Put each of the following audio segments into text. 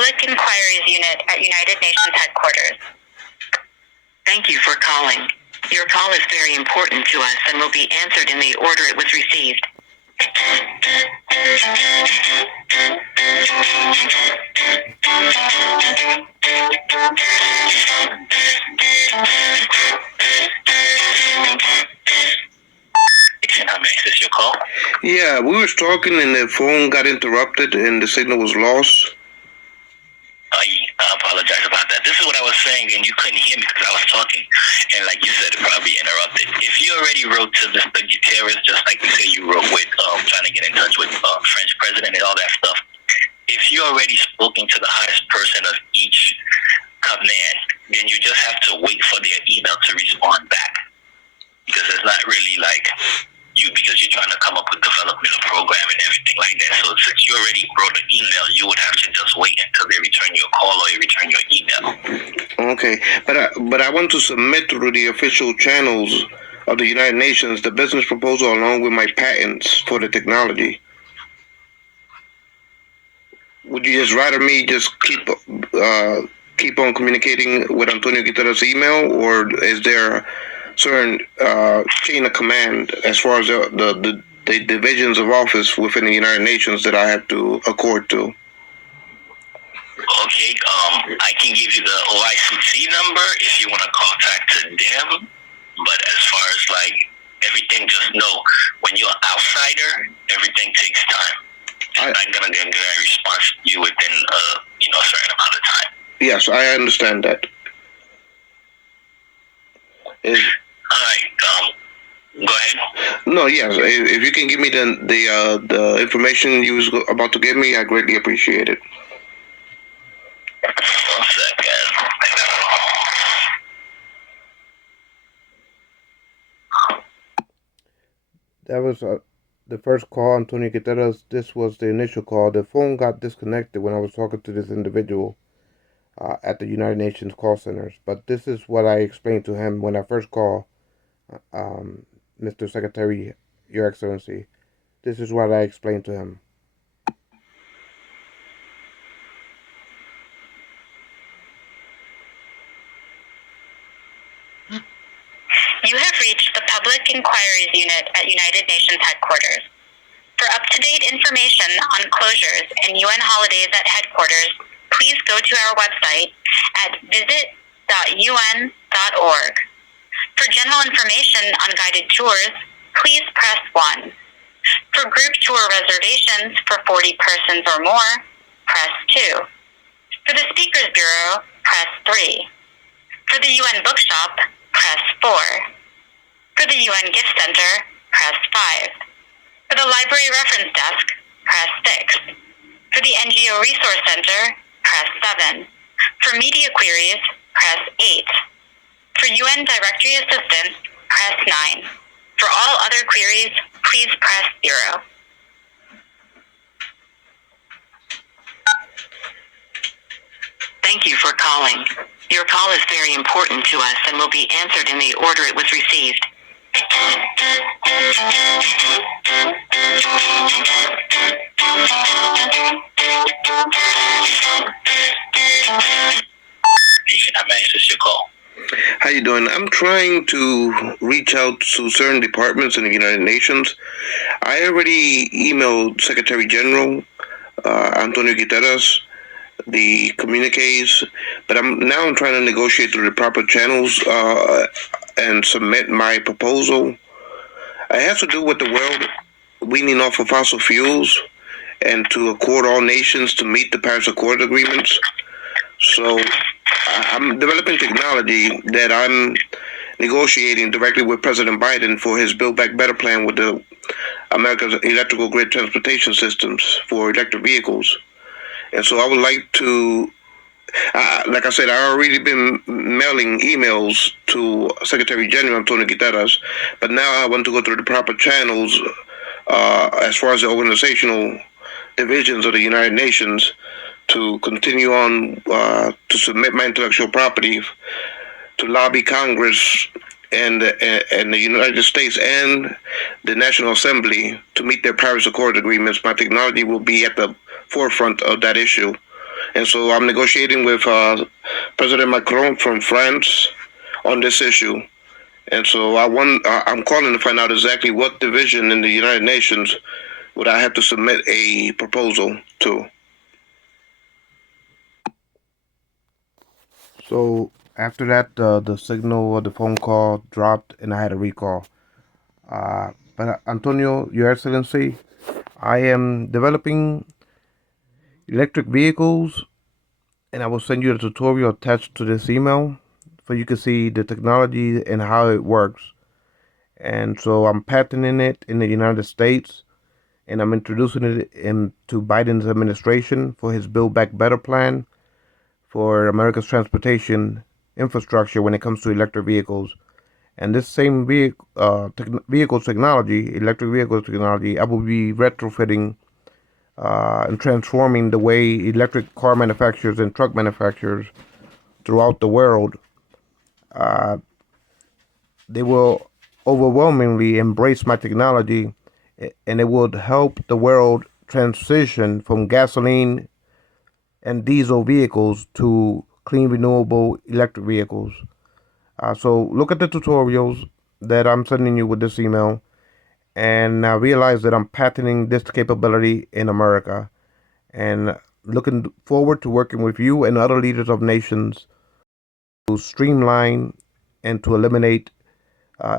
Public Inquiries Unit at United Nations Headquarters. Thank you for calling. Your call is very important to us and will be answered in the order it was received. How may I assist your call? Yeah, we was talking and the phone got interrupted and the signal was lost. I apologize about that. This is what I was saying, and you couldn't hear me because I was talking, and like you said, it probably interrupted. If you already wrote to Mr. Guterres, just like you said you wrote with trying to get in touch with French president and all that stuff, if you already spoken to the highest person of each command, then you just have to wait for their email to respond back, because it's not really like you, because you're trying to come up with development of program and everything like that. So since you already wrote an email, you would have to just wait until they return your call or you return your email. Okay, but I want to submit through the official channels of the United Nations the business proposal along with my patents for the technology. Would you just rather me just keep on communicating with Antonio Guterres' email, or is there certain chain of command as far as the divisions of office within the United Nations that I have to accord to? Okay, I can give you the OICC number if you want to contact them. But as far as like everything, just know when you're an outsider, everything takes time. I'm not gonna get a response to you within a certain amount of time. Yes, I understand that. Alright, go ahead. No, yes. If you can give me the information you was about to give me, I greatly appreciate it. 1 second. That was the first call, Antonio Guterres. This was the initial call. The phone got disconnected when I was talking to this individual at the United Nations call centers. But this is what I explained to him when I first called. Mr. Secretary, Your Excellency, this is what I explained to him. You have reached the Public Inquiries Unit at United Nations Headquarters. For up-to-date information on closures and UN holidays at headquarters, please go to our website at visit.un.org. For general information on guided tours, please press 1. For group tour reservations for 40 persons or more, press 2. For the Speakers Bureau, press 3. For the UN Bookshop, press 4. For the UN Gift Center, press 5. For the Library Reference Desk, press 6. For the NGO Resource Center, press 7. For media queries, press 8. For UN Directory Assistance, press 9. For all other queries, please press 0. Thank you for calling. Your call is very important to us and will be answered in the order it was received. How may I assist your call? How you doing? I'm trying to reach out to certain departments in the United Nations. I already emailed Secretary General Antonio Guterres the communiques, but I'm trying to negotiate through the proper channels and submit my proposal. It has to do with the world weaning off of fossil fuels and to accord all nations to meet the Paris Accord agreements. So I'm developing technology that I'm negotiating directly with President Biden for his Build Back Better plan with the America's electrical grid transportation systems for electric vehicles. And so I would like to, like I said, I've already been mailing emails to Secretary General Antonio Guterres, but now I want to go through the proper channels as far as the organizational divisions of the United Nations to continue on to submit my intellectual property to lobby Congress and the United States and the National Assembly to meet their Paris Accord agreements. My technology will be at the forefront of that issue. And so I'm negotiating with President Macron from France on this issue. And so I'm calling to find out exactly what division in the United Nations would I have to submit a proposal to. So after that, the signal of the phone call dropped, and I had a recall. But Antonio, Your Excellency, I am developing electric vehicles, and I will send you a tutorial attached to this email, so you can see the technology and how it works. And so I'm patenting it in the United States, and I'm introducing it into Biden's administration for his Build Back Better plan for America's transportation infrastructure when it comes to electric vehicles. And this same vehicle technology, electric vehicle technology, I will be retrofitting and transforming the way electric car manufacturers and truck manufacturers throughout the world. They will overwhelmingly embrace my technology, and it would help the world transition from gasoline and diesel vehicles to clean, renewable electric vehicles. So look at the tutorials that I'm sending you with this email, and realize that I'm patenting this capability in America, and looking forward to working with you and other leaders of nations to streamline and to eliminate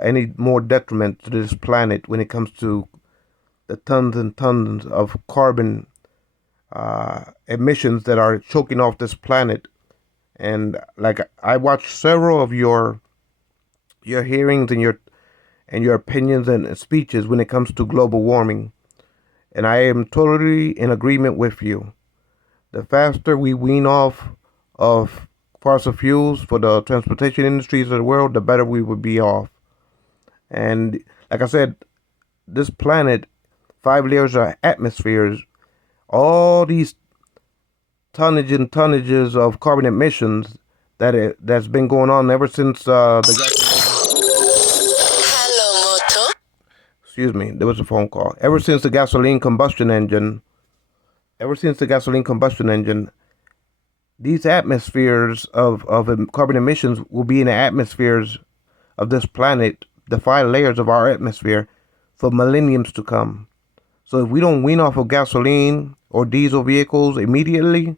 any more detriment to this planet when it comes to the tons and tons of carbon emissions that are choking off this planet. And like I watched several of your hearings and your opinions and speeches when it comes to global warming, and I am totally in agreement with you. The faster we wean off of fossil fuels for the transportation industries of the world, the better we would be off. And like I said, this planet, 5 layers of atmospheres, all these tonnage and tonnages of carbon emissions that's been going on ever since Hello, Moto. excuse me, there was a phone call. Ever since the gasoline combustion engine, these atmospheres of carbon emissions will be in the atmospheres of this planet, the 5 layers of our atmosphere, for millenniums to come. So if we don't wean off of gasoline or diesel vehicles immediately,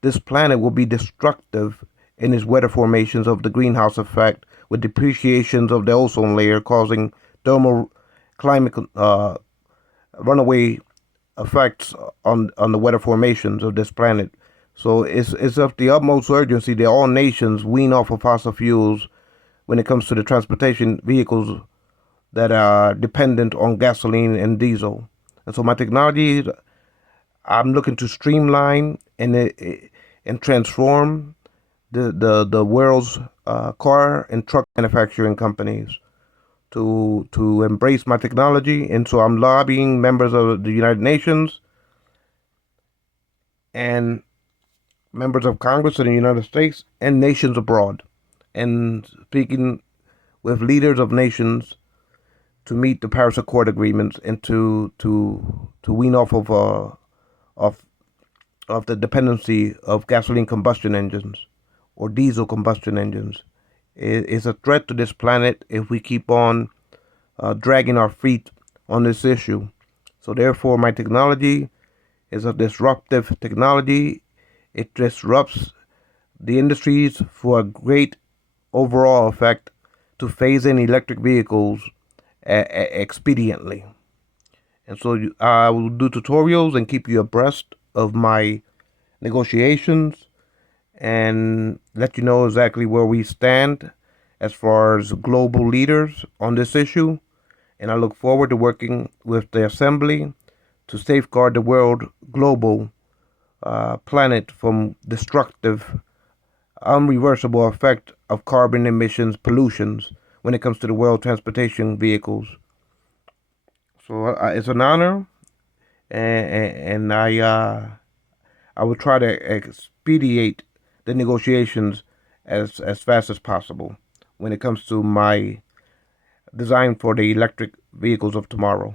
this planet will be destructive in its weather formations of the greenhouse effect, with depreciations of the ozone layer causing thermal climate runaway effects on the weather formations of this planet. So it's of the utmost urgency that all nations wean off of fossil fuels when it comes to the transportation vehicles that are dependent on gasoline and diesel. And so my technology, I'm looking to streamline and transform the world's car and truck manufacturing companies to embrace my technology. And so I'm lobbying members of the United Nations and members of Congress in the United States and nations abroad, and speaking with leaders of nations to meet the Paris Accord agreements and to wean off of the dependency of gasoline combustion engines or diesel combustion engines. It's a threat to this planet if we keep on dragging our feet on this issue. So therefore, my technology is a disruptive technology. It disrupts the industries for a great overall effect to phase in electric vehicles expediently. And so I will do tutorials and keep you abreast of my negotiations and let you know exactly where we stand as far as global leaders on this issue. And I look forward to working with the Assembly to safeguard the world global planet from destructive, unreversible effect of carbon emissions pollutions when it comes to the world transportation vehicles. So it's an honor, and I will try to expedite the negotiations as fast as possible when it comes to my design for the electric vehicles of tomorrow.